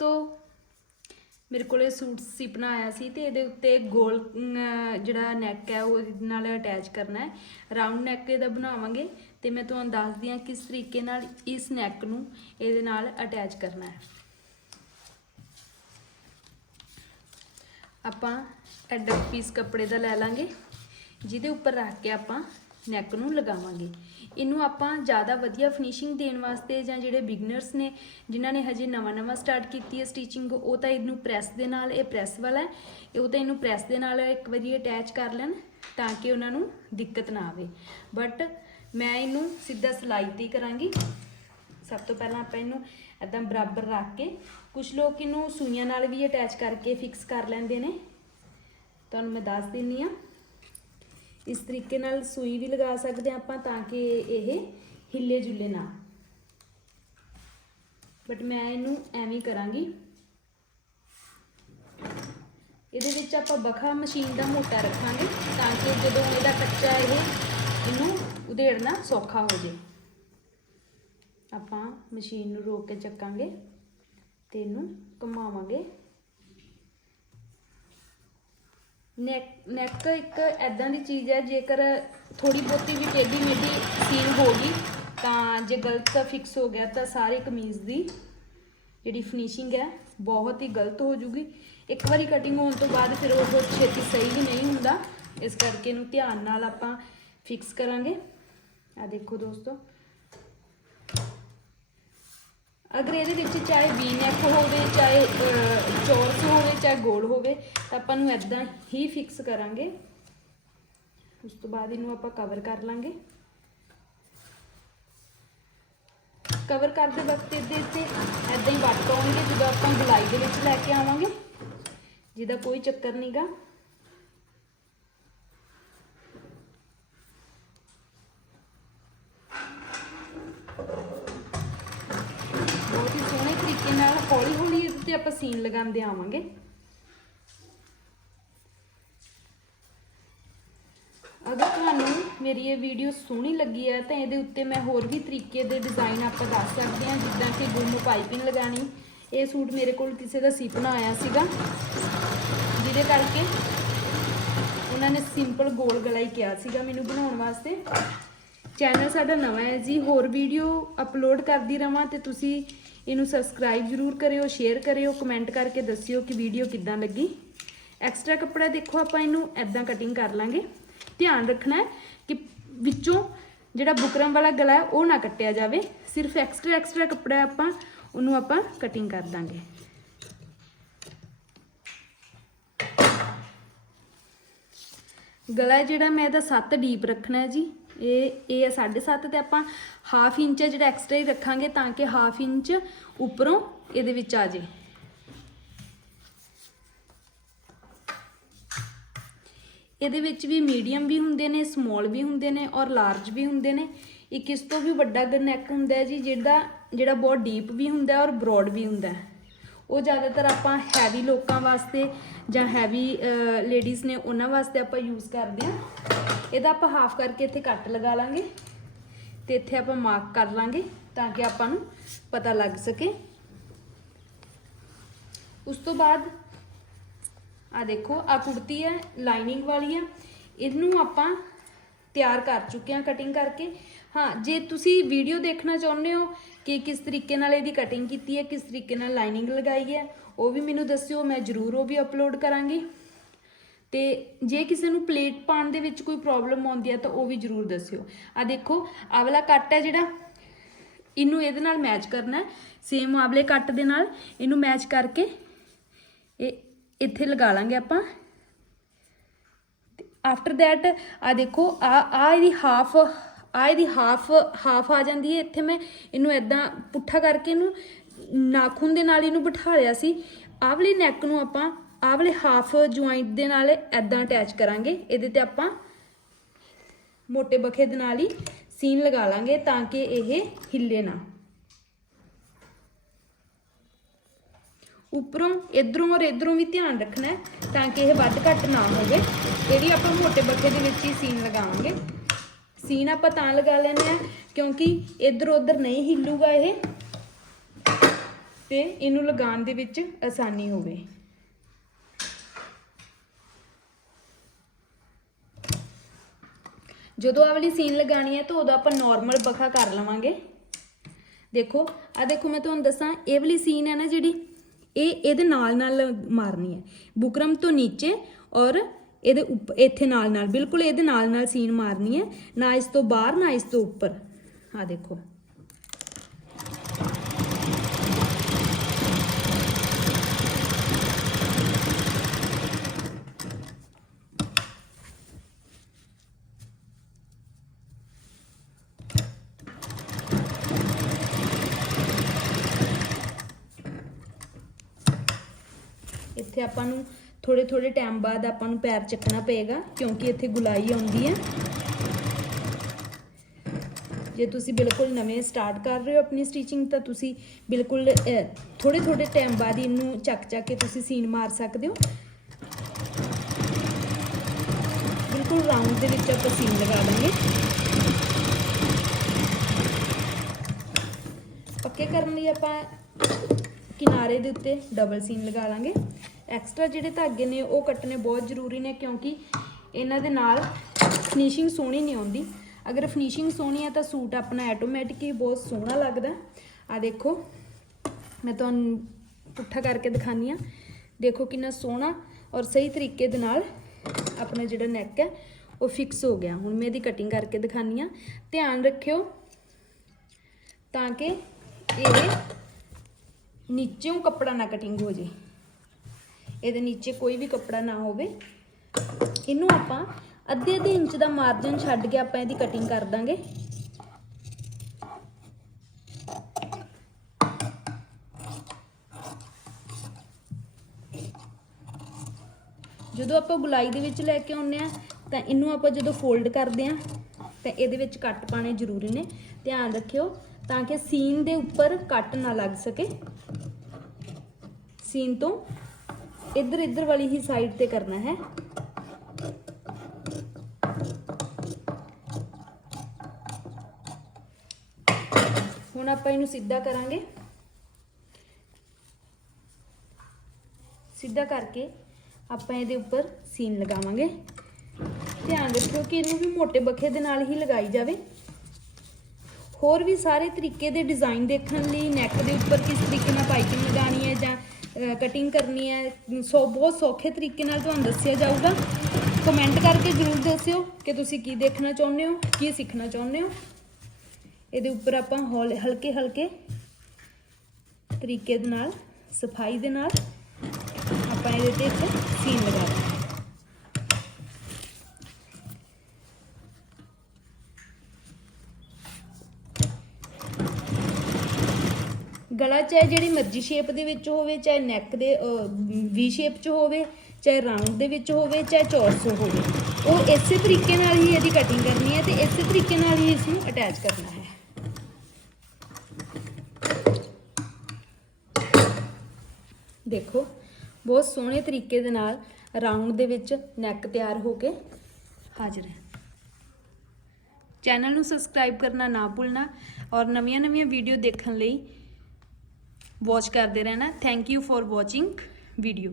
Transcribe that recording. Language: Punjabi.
ਦੋਸਤੋ ਮੇਰੇ ਕੋਲੇ ਸੂਟ ਸੀ ਬਣਾਇਆ ਸੀ ਤੇ ਇਹਦੇ ਉੱਤੇ ਗੋਲ ਜਿਹੜਾ ਨੈਕ ਹੈ ਉਹ ਇਹਦੇ ਨਾਲ ਅਟੈਚ ਕਰਨਾ ਹੈ। ਰਾਉਂਡ ਨੈਕ ਇਹਦਾ ਬਣਾਵਾਂਗੇ ਤੇ ਮੈਂ ਤੁਹਾਨੂੰ ਦੱਸਦੀ ਹਾਂ ਕਿਸ ਤਰੀਕੇ ਨਾਲ ਇਸ ਨੈਕ ਨੂੰ ਇਹਦੇ ਨਾਲ ਅਟੈਚ ਕਰਨਾ ਹੈ। ਆਪਾਂ ਐਡਾ ਪੀਸ ਕੱਪੜੇ ਦਾ ਲੈ ਲਾਂਗੇ, ਜਿਹਦੇ ਉੱਪਰ ਰੱਖ ਕੇ ਆਪਾਂ ਨੈਕ ਨੂੰ ਲਗਾਵਾਂਗੇ। ਇਹਨੂੰ ਆਪਾਂ ਜ਼ਿਆਦਾ ਵਧੀਆ ਫਿਨਿਸ਼ਿੰਗ ਦੇਣ ਵਾਸਤੇ ਜਾਂ ਜਿਹੜੇ ਬਿਗਨਰਸ ਨੇ, ਜਿਨ੍ਹਾਂ ਨੇ ਹਜੇ ਨਵਾਂ-ਨਵਾਂ ਸਟਾਰਟ ਕੀਤੀ ਹੈ ਸਟਿਚਿੰਗ ਉਹ ਤਾਂ ਇਹਨੂੰ ਪ੍ਰੈਸ ਦੇ ਨਾਲ, ਇਹ ਪ੍ਰੈਸ ਵਾਲਾ ਹੈ, ਉਹ ਤਾਂ ਇਹਨੂੰ ਪ੍ਰੈਸ ਦੇ ਨਾਲ ਇੱਕ ਵਾਰੀ ਅਟੈਚ ਕਰ ਲੈਣ ਤਾਂ ਕਿ ਉਹਨਾਂ ਨੂੰ ਦਿੱਕਤ ਨਾ ਆਵੇ। ਬਟ ਮੈਂ ਇਹਨੂੰ ਸਿੱਧਾ ਸਿਲਾਈ ਤੇ ਹੀ ਕਰਾਂਗੀ। ਸਭ ਤੋਂ ਪਹਿਲਾਂ ਆਪਾਂ ਇਹਨੂੰ ਇਦਾਂ ਬਰਾਬਰ ਰੱਖ ਕੇ ਕੁਝ ਲੋਕ ਇਹਨੂੰ ਸੂਈਆਂ ਨਾਲ ਵੀ ਅਟੈਚ ਕਰਕੇ ਫਿਕਸ ਕਰ ਲੈਂਦੇ ਨੇ। ਤੁਹਾਨੂੰ ਮੈਂ ਦੱਸ ਦਿੰਨੀ ਆ ਇਸ ਤਰੀਕੇ ਨਾਲ ਸੂਈ ਵੀ ਲਗਾ ਸਕਦੇ ਹਾਂ ਆਪਾਂ ਤਾਂ ਕਿ ਇਹ ਹਿੱਲੇ ਜੁੱਲੇ ਨਾ। ਬਟ ਮੈਂ ਇਹਨੂੰ ਐਵੇਂ ਕਰਾਂਗੀ। ਇਹਦੇ ਵਿੱਚ ਆਪਾਂ ਬਖਾ ਮਸ਼ੀਨ ਦਾ ਮੋਟਾ ਰੱਖਾਂਗੇ ਤਾਂ ਕਿ ਜਦੋਂ ਇਹਦਾ ਕੱਚਾ ਇਹ ਇਹਨੂੰ ਉਧੇੜਨਾ ਸੌਖਾ ਹੋ ਜੇ। ਆਪਾਂ ਮਸ਼ੀਨ ਨੂੰ ਰੋਕ ਕੇ ਚੱਕਾਂਗੇ ਤੇ ਇਹਨੂੰ ਘੁਮਾਵਾਂਗੇ। ਨੈਕ ਨੈਕ ਇੱਕ ਐਦਾਂ ਦੀ ਚੀਜ਼ ਹੈ, ਜੇਕਰ ਥੋੜੀ ਬਹੁਤੀ ਵੀ ਟੇਢੀ ਮੇਢੀ ਸੀਨ ਹੋ ਗਈ, ਤਾਂ ਜੇ ਗਲਤ ਫਿਕਸ ਹੋ ਗਿਆ ਤਾਂ ਸਾਰੇ ਕਮੀਜ਼ ਦੀ ਜਿਹੜੀ ਫਿਨਿਸ਼ਿੰਗ ਹੈ, ਬਹੁਤ ਹੀ ਗਲਤ ਹੋ ਜੂਗੀ। ਇੱਕ ਵਾਰੀ ਕਟਿੰਗ ਹੋਣ ਤੋਂ ਬਾਅਦ ਫਿਰ ਉਹ ਬਹੁਤ ਛੇਤੀ ਸਹੀ ਵੀ ਨਹੀਂ ਹੁੰਦਾ। ਇਸ ਕਰਕੇ ਇਹਨੂੰ ਧਿਆਨ ਨਾਲ ਆਪਾਂ ਫਿਕਸ ਕਰਾਂਗੇ। ਆ ਦੇਖੋ ਦੋਸਤੋ ਅਗਰ ਇਹਦੇ ਵਿੱਚ ਚਾਹੇ ਵੀ ਨੈਕ ਹੋਵੇ ਚਾਹੇ ਅਹ, ਚੌਰਸ ਹੋਵੇ ਚਾਹੇ ਗੋਲ ਹੋਵੇ ਤਾਂ ਆਪਾਂ ਨੂੰ ਐਦਾਂ ਹੀ ਫਿਕਸ ਕਰਾਂਗੇ। ਉਸ ਤੋਂ ਬਾਅਦ ਇਹਨੂੰ ਆਪਾਂ ਕਵਰ ਕਰ ਲਾਂਗੇ। ਕਵਰ ਕਰਦੇ ਵਕਤ ਇਹਦੇ ਉੱਤੇ ਐਦਾਂ ਹੀ ਵੱਟ ਪਾਉਣਗੇ ਜਦੋਂ ਆਪਾਂ ਗੁਲਾਈ ਦੇ ਵਿੱਚ ਲੈ ਕੇ ਆਵਾਂਗੇ। ਜਿਹਦਾ ਕੋਈ ਚੱਕਰ ਨਹੀਂਗਾ ਬਹੁਤ ਹੀ ਸੋਹਣੇ ਤਰੀਕੇ ਨਾਲ ਹੌਲੀ ਹੌਲੀ ਇਹਦੇ ਤੇ ਆਪਾਂ ਸੀਨ ਲਗਾਉਂਦੇ ਆਵਾਂਗੇ। ਅਗਰ ਤੁਹਾਨੂੰ ਮੇਰੀ ਇਹ ਵੀਡੀਓ ਸੋਹਣੀ ਲੱਗੀ ਹੈ ਤਾਂ ਇਹਦੇ ਉੱਤੇ ਮੈਂ ਹੋਰ ਵੀ ਤਰੀਕੇ ਦੇ ਡਿਜ਼ਾਈਨ ਆਪਾਂ ਦੱਸ ਸਕਦੇ ਹਾਂ, ਜਿੱਦਾਂ ਕਿ ਗੁੰਮ ਪਾਈਪਿੰਗ ਲਗਾਣੀ ਇਹ ਸੂਟ ਮੇਰੇ ਕੋਲ ਕਿਸੇ ਦਾ ਸੀਪਣਾ ਆਇਆ ਸੀਗਾ, ਜਿਹਦੇ ਕਰਕੇ ਉਹਨਾਂ ਨੇ ਸਿੰਪਲ ਗੋਲ ਗਲਾ ਹੀ ਕਿਹਾ ਸੀਗਾ ਮੈਨੂੰ ਬਣਾਉਣ ਵਾਸਤੇ। ਚੈਨਲ ਸਾਡਾ ਨਵਾਂ ਹੈ ਜੀ, ਹੋਰ ਵੀਡੀਓ ਅਪਲੋਡ ਕਰਦੀ ਰਵਾਂ ਤੇ ਤੁਸੀਂ ਇਹਨੂੰ ਸਬਸਕ੍ਰਾਈਬ ਜ਼ਰੂਰ ਕਰਿਓ ਸ਼ੇਅਰ ਕਰਿਓ ਕਮੈਂਟ ਕਰਕੇ ਦੱਸਿਓ ਕਿ ਵੀਡੀਓ ਕਿੱਦਾਂ ਲੱਗੀ। ਐਕਸਟਰਾ ਕੱਪੜਾ ਦੇਖੋ ਆਪਾਂ ਇਹਨੂੰ ਐਦਾਂ ਕਟਿੰਗ ਕਰ ਲਾਂਗੇ। ਧਿਆਨ ਰੱਖਣਾ ਕਿ ਵਿੱਚੋਂ ਜਿਹੜਾ ਬੁਕਰਮ ਵਾਲਾ ਗਲਾ ਹੈ, ਉਹ ਨਾ ਕੱਟਿਆ ਜਾਵੇ। ਸਿਰਫ ਐਕਸਟਰਾ ਐਕਸਟਰਾ ਕੱਪੜਾ ਆਪਾਂ, ਉਹਨੂੰ ਆਪਾਂ ਕਟਿੰਗ ਕਰ ਦਾਂਗੇ। ਗਲਾ ਜਿਹੜਾ ਮੈਂ ਇਹਦਾ 7 ਡੀਪ ਰੱਖਣਾ ਹੈ ਜੀ। ਇਹ ਇਹ ਹੈ 7.5 ਤੇ ਆਪਾਂ ਹਾਫ ਇੰਚ ਹੈ ਜਿਹੜਾ ਐਕਸਟਰਾ ਹੀ ਰੱਖਾਂਗੇ ਤਾਂ ਕਿ ਹਾਫ ਇੰਚ ਉੱਪਰੋਂ ਇਹਦੇ ਵਿੱਚ ਆ ਜੇ ਇਹਦੇ ਵਿੱਚ ਵੀ ਮੀਡੀਅਮ ਵੀ ਹੁੰਦੇ ਨੇ ਸਮਾਲ ਵੀ ਹੁੰਦੇ ਨੇ ਔਰ ਲਾਰਜ ਵੀ ਹੁੰਦੇ ਨੇ। ਇੱਕ ਇਸ ਤੋਂ ਵੀ ਵੱਡਾ ਨੈਕ ਹੁੰਦਾ ਹੈ ਜੀ, ਜਿਹੜਾ ਜਿਹੜਾ ਬਹੁਤ ਡੀਪ ਵੀ ਹੁੰਦਾ ਔਰ ਬ੍ਰੌਡ ਵੀ ਹੁੰਦਾ। ਹੈ ਉਹ ਜ਼ਿਆਦਾਤਰ ਆਪਾਂ ਹੈਵੀ ਲੋਕਾਂ ਵਾਸਤੇ ਜਾਂ ਹੈਵੀ ਲੇਡੀਜ਼ ਨੇ ਉਹਨਾਂ ਵਾਸਤੇ ਆਪਾਂ ਯੂਜ਼ ਕਰਦੇ ਆ ਇਹਦਾ ਆਪਾਂ ਹਾਫ ਕਰਕੇ ਇੱਥੇ ਕੱਟ ਲਗਾ ਲਾਂਗੇ ਤੇ ਇੱਥੇ ਆਪਾਂ ਮਾਰਕ ਕਰ ਲਾਂਗੇ ਤਾਂ ਕਿ ਆਪਾਂ ਨੂੰ ਪਤਾ ਲੱਗ ਸਕੇ। ਉਸ ਤੋਂ ਬਾਅਦ ਆ ਦੇਖੋ ਆ ਕੁੜਤੀ ਹੈ ਲਾਈਨਿੰਗ ਵਾਲੀ ਹੈ। ਇਹਨੂੰ ਆਪਾਂ ਤਿਆਰ ਕਰ ਚੁੱਕੇ ਹਾਂ ਕਟਿੰਗ ਕਰਕੇ। ਹਾਂ, ਜੇ ਤੁਸੀਂ ਵੀਡੀਓ ਦੇਖਣਾ ਚਾਹੁੰਦੇ ਹੋ ਕਿ ਕਿਸ ਤਰੀਕੇ ਨਾਲ ਇਹਦੀ ਕਟਿੰਗ ਕੀਤੀ ਹੈ, ਕਿਸ ਤਰੀਕੇ ਨਾਲ ਲਾਈਨਿੰਗ ਲਗਾਈ ਹੈ, ਉਹ ਵੀ ਮੈਨੂੰ ਦੱਸਿਓ, ਮੈਂ ਜ਼ਰੂਰ ਉਹ ਵੀ ਅਪਲੋਡ ਕਰਾਂਗੀ। ਤੇ ਜੇ ਕਿਸੇ ਨੂੰ ਪਲੇਟ ਪਾਉਣ ਦੇ ਵਿੱਚ ਕੋਈ ਪ੍ਰੋਬਲਮ ਆਉਂਦੀ ਹੈ, ਤਾਂ ਉਹ ਵੀ ਜ਼ਰੂਰ ਦੱਸਿਓ। ਆ ਦੇਖੋ, ਆਹ ਵਾਲਾ ਕੱਟ ਹੈ ਜਿਹੜਾ, ਇਹਨੂੰ ਇਹਦੇ ਨਾਲ ਮੈਚ ਕਰਨਾ ਸੇਮ ਆਵਲੇ ਕੱਟ ਦੇ ਨਾਲ ਇਹਨੂੰ ਮੈਚ ਕਰਕੇ ਇਹ ਇੱਥੇ ਲਗਾ ਲਾਂਗੇ ਆਪਾਂ। ਆਫਟਰ ਥੈਟ ਆ ਦੇਖੋ ਆ ਆ ਇਹਦੀ ਹਾਫ ਆ ਇਹਦੀ ਹਾਫ ਹਾਫ ਆ ਜਾਂਦੀ ਹੈ। ਇੱਥੇ ਮੈਂ ਇਹਨੂੰ ਐਦਾਂ ਪੁੱਠਾ ਕਰਕੇ ਇਹਨੂੰ ਨਾਖੂਨ ਦੇ ਨਾਲ ਇਹਨੂੰ ਬਿਠਾ ਲਿਆ ਸੀ। ਆਹ ਵਾਲੀ ਨੈਕ ਨੂੰ ਆਪਾਂ ਆਹ ਵਾਲੇ ਹਾਫ ਜੁਆਇੰਟ ਦੇ ਨਾਲ ਐਦਾਂ ਅਟੈਚ ਕਰਾਂਗੇ। ਇਹਦੇ ਤੇ ਆਪਾਂ ਮੋਟੇ ਬਖੇ ਦੇ ਨਾਲ ਹੀ ਸੀਨ ਲਗਾ ਲਾਂਗੇ ਤਾਂ ਕਿ ਇਹ ਹਿੱਲੇ ਨਾ। ਉੱਪਰੋਂ ਇਧਰੋਂ ਔਰ ਇਧਰੋਂ ਵੀ ਧਿਆਨ ਰੱਖਣਾ ਤਾਂ ਕਿ ਇਹ ਵੱਧ ਘੱਟ ਨਾ ਹੋਵੇ। ਇਹਦੀ ਆਪਾਂ ਮੋਟੇ ਬੱਖੇ ਦੇ ਵਿੱਚ ਹੀ ਸੀਨ ਲਗਾਵਾਂਗੇ। ਸੀਨ ਆਪਾਂ ਤਾਂ ਲਗਾ ਲੈਂਦੇ ਆ ਕਿਉਂਕਿ ਇਧਰ ਉਧਰ ਨਹੀਂ ਹਿੱਲੂਗਾ ਇਹ। ਤੇ ਇਹਨੂੰ ਲਗਾਉਣ ਦੇ ਵਿੱਚ ਆਸਾਨੀ ਹੋਵੇ। ਜਦੋਂ ਆਹ ਵਾਲੀ ਸੀਨ ਲਗਾਣੀ ਹੈ ਤਾਂ ਉਦੋਂ ਆਪਾਂ ਨਾਰਮਲ ਬਖਾ ਕਰ ਲਵਾਂਗੇ। ਦੇਖੋ ਆ ਦੇਖੋ ਮੈਂ ਤੁਹਾਨੂੰ ਦੱਸਾਂ, ਇਹ ਵਾਲੀ ਸੀਨ ਹੈ ਨਾ ਜਿਹੜੀ ਇਹ ਇਹਦੇ ਨਾਲ ਨਾਲ ਮਾਰਨੀ ਹੈ। ਬੁਕਰਮ ਤੋਂ ਨੀਚੇ ਔਰ ਇਹਦੇ ਉੱਪਰ ਇੱਥੇ ਨਾਲ ਨਾਲ, ਬਿਲਕੁਲ ਇਹਦੇ ਨਾਲ ਨਾਲ ਸੀਨ ਮਾਰਨੀ ਹੈ। ਨਾ ਇਸ ਤੋਂ ਬਾਹਰ, ਨਾ ਇਸ ਤੋਂ ਉੱਪਰ। ਆ ਦੇਖੋ। ਇੱਥੇ ਆਪਾਂ ਨੂੰ ਥੋੜੇ ਥੋੜੇ ਟਾਈਮ ਬਾਅਦ ਆਪਾਂ ਨੂੰ ਪੈਰ ਚੱਕਣਾ ਪਏਗਾ, ਕਿਉਂਕਿ ਇੱਥੇ ਗੁਲਾਈ ਆਉਂਦੀ ਹੈ। ਜੇ ਤੁਸੀਂ ਬਿਲਕੁਲ ਨਵੇਂ ਸਟਾਰਟ ਕਰ ਰਹੇ ਹੋ ਆਪਣੀ ਸਟਿਚਿੰਗ ਤਾਂ ਤੁਸੀਂ ਬਿਲਕੁਲ ਥੋੜੇ ਥੋੜੇ ਟਾਈਮ ਬਾਅਦ ਇਹਨੂੰ ਚੱਕ ਚੱਕ ਕੇ ਤੁਸੀਂ ਸੀਨ ਮਾਰ ਸਕਦੇ ਹੋ। ਬਿਲਕੁਲ ਰਾਉਂਡ ਦੇ ਵਿੱਚ ਆਪਾਂ ਸੀਨ ਲਗਾ ਦਾਂਗੇ। ਪੱਕੇ ਕਰਨ ਲਈ ਆਪਾਂ ਕਿਨਾਰੇ ਦੇ ਉੱਤੇ ਡਬਲ ਸੀਨ ਲਗਾ ਲਾਂਗੇ। ਐਕਸਟਰਾ ਜਿਹੜੇ ਧਾਗੇ ਨੇ, ਉਹ ਕੱਟਣੇ ਬਹੁਤ ਜ਼ਰੂਰੀ ਨੇ ਕਿਉਂਕਿ ਇਹਨਾਂ ਦੇ ਨਾਲ ਫਿਨਿਸ਼ਿੰਗ ਸੋਹਣੀ ਨਹੀਂ ਆਉਂਦੀ। ਅਗਰ ਫਿਨਿਸ਼ਿੰਗ ਸੋਹਣੀ ਹੈ ਤਾਂ ਸੂਟ ਆਪਣਾ ਆਟੋਮੈਟਿਕ ਹੀ ਬਹੁਤ ਸੋਹਣਾ ਲੱਗਦਾ। ਆ ਦੇਖੋ, ਮੈਂ ਤੁਹਾਨੂੰ ਪੁੱਠਾ ਕਰਕੇ ਦਿਖਾਨੀ ਆ। ਦੇਖੋ ਕਿੰਨਾ ਸੋਹਣਾ ਔਰ ਸਹੀ ਤਰੀਕੇ ਦੇ ਨਾਲ ਆਪਣਾ ਜਿਹੜਾ ਨੈਕ ਹੈ, ਉਹ ਫਿਕਸ ਹੋ ਗਿਆ। ਹੁਣ ਮੈਂ ਇਹਦੀ ਕਟਿੰਗ ਕਰਕੇ ਦਿਖਾਨੀ ਆ। ਧਿਆਨ ਰੱਖਿਓ ਤਾਂ ਕਿ ਇਹ ਨੀਚੇੋਂ ਕੱਪੜਾ ਨਾ ਕਟਿੰਗ ਹੋ ਜੇ। ਇਹਦੇ ਨੀਚੇ ਕੋਈ ਵੀ ਕੱਪੜਾ ਨਾ ਹੋਵੇ। ਇਹਨੂੰ ਆਪਾਂ ਅੱਧੇ ਅੱਧੇ ਇੰਚ ਦਾ ਮਾਰਜਨ ਛੱਡ ਕੇ ਆਪਾਂ ਇਹਦੀ ਕਟਿੰਗ ਕਰ ਦਾਂਗੇ। ਜਦੋਂ ਆਪਾਂ ਗੁਲਾਈ ਦੇ ਵਿੱਚ ਲੈ ਕੇ ਆਉਂਦੇ ਆ, ਤਾਂ ਇਹਨੂੰ ਆਪਾਂ ਜਦੋਂ ਫੋਲਡ ਕਰਦੇ ਆ, ਤਾਂ ਇਹਦੇ ਵਿੱਚ ਕੱਟ ਪਾਣੇ ਜ਼ਰੂਰੀ ਨੇ। ਧਿਆਨ ਰੱਖਿਓ ਤਾਂ ਕਿ ਸੀਨ ਦੇ ਉੱਪਰ ਕੱਟ ਨਾ ਲੱਗ ਸਕੇ। ਸੀਨ ਤੋਂ ਇੱਧਰ ਇੱਧਰ ਵਾਲੀ ਹੀ ਸਾਈਡ ਤੇ ਕਰਨਾ ਹੈ। ਹੁਣ ਆਪਾਂ ਇਹਨੂੰ ਸਿੱਧਾ ਕਰਾਂਗੇ। ਸਿੱਧਾ ਕਰਕੇ ਆਪਾਂ ਇਹਦੇ ਉੱਪਰ ਸੀਨ ਲਗਾਵਾਂਗੇ। ਧਿਆਨ ਰੱਖਿਓ ਕਿ ਇਹਨੂੰ ਵੀ ਮੋਟੇ ਬੱਖੇ ਦੇ ਨਾਲ ਹੀ ਲਗਾਈ ਜਾਵੇ। ਹੋਰ ਵੀ ਸਾਰੇ ਤਰੀਕੇ ਦੇ ਡਿਜ਼ਾਈਨ ਦੇਖਣ ਲਈ ਨੈਕ ਦੇ ਉੱਪਰ ਕਿਸ ਤਰੀਕੇ ਨਾਲ ਪਾਈਪਿੰਗ ਲਗਾਣੀ ਹੈ ਜਾਂ ਕਟਿੰਗ ਕਰਨੀ ਹੈ। ਸੋ, ਬਹੁਤ ਸੌਖੇ ਤਰੀਕੇ ਨਾਲ ਤੁਹਾਨੂੰ ਦੱਸਿਆ ਜਾਊਗਾ। ਕਮੈਂਟ ਕਰਕੇ ਜ਼ਰੂਰ ਦੱਸਿਓ ਕਿ ਤੁਸੀਂ ਕੀ ਦੇਖਣਾ ਚਾਹੁੰਦੇ ਹੋ, ਕੀ ਸਿੱਖਣਾ ਚਾਹੁੰਦੇ ਹੋ। ਇਹਦੇ ਉੱਪਰ ਆਪਾਂ ਹੌਲ ਹਲਕੇ ਹਲਕੇ ਤਰੀਕੇ ਦੇ ਨਾਲ, ਸਫ਼ਾਈ ਦੇ ਨਾਲ ਆਪਾਂ ਇਹਦੇ ਤੇ ਇੱਕ ਸੀਨ ਲਗਾ ਗਲਾ, ਚਾਹੇ ਜਿਹੜੀ ਮਰਜ਼ੀ ਸ਼ੇਪ ਦੇ ਵਿੱਚ ਹੋਵੇ, ਚਾਹੇ ਨੈਕ ਦੇ ਵੀ ਸ਼ੇਪ 'ਚ ਹੋਵੇ, ਚਾਹੇ ਰਾਉਂਡ ਦੇ ਵਿੱਚ ਹੋਵੇ, ਚਾਹੇ ਚੌਰਸ ਹੋਵੇ। ਉਹ ਇਸੇ ਤਰੀਕੇ ਨਾਲ ਹੀ ਇਹਦੀ ਕਟਿੰਗ ਕਰਨੀ ਹੈ ਤੇ ਇਸੇ ਤਰੀਕੇ ਨਾਲ ਹੀ ਇਸ ਨੂੰ ਅਟੈਚ ਕਰਨਾ ਹੈ। ਦੇਖੋ, ਬਹੁਤ ਸੋਹਣੇ ਤਰੀਕੇ ਦੇ ਨਾਲ ਰਾਉਂਡ ਦੇ ਵਿੱਚ ਨੈਕ ਤਿਆਰ ਹੋ ਕੇ ਹਾਜ਼ਰ ਹੈ। ਚੈਨਲ ਨੂੰ ਸਬਸਕ੍ਰਾਈਬ ਕਰਨਾ ਨਾ ਭੁੱਲਣਾ ਔਰ ਨਵੀਆਂ-ਨਵੀਆਂ ਵੀਡੀਓ ਦੇਖਣ ਲਈ ਵਾਚ ਕਰਦੇ ਰਹਿਣਾ. Thank you for watching video